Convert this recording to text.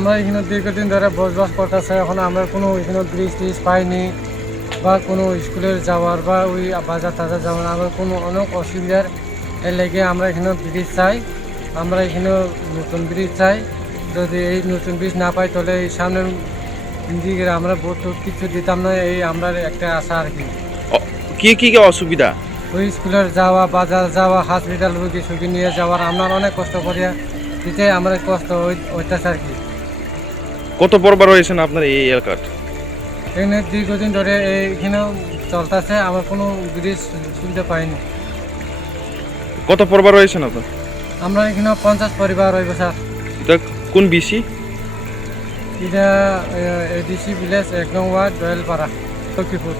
আমরা এখানে দীর্ঘদিন ধরে বসবাস করতেছে, এখন আমরা কোনো এখানে ব্রিজ টিজ পাইনি বা কোনো স্কুলের যাওয়ার বা ওই বাজার টাজার যাওয়ার আমরা কোনো অনেক অসুবিধার এর লেগে আমরা এখানে ব্রিজ চাই। আমরা এখানে নতুন ব্রিজ চাই। যদি এই নতুন ব্রিজ না পাই তাহলে এই সামনের দিকে আমরা ভোট কিছু দিতাম না, এই আমরা একটা আশা আর কি। কি অসুবিধা? ওই স্কুলের যাওয়া, বাজার যাওয়া, হসপিটাল রুগী সুগী নিয়ে যাওয়ার আমরা অনেক কষ্ট করিয়া দিতে আমরা কষ্ট হইতেছে আর কি। কত পরবার হয়েছেন আপনার এই এলাকার? এখানে দীর্ঘদিন ধরে এইখানে চলতেছে, আমরা কোনো ব্রিজ সুবিধা পাইনি। কত পরবার হয়েছেন আপনার? আমরা এখানে 50 পরিবার হইব স্যার। এটা কোন বিসি? এটা এডিসি ভিলেজ 1 নং ওয়ার্ড দয়ালপাড়া, লক্ষ্মীপুর।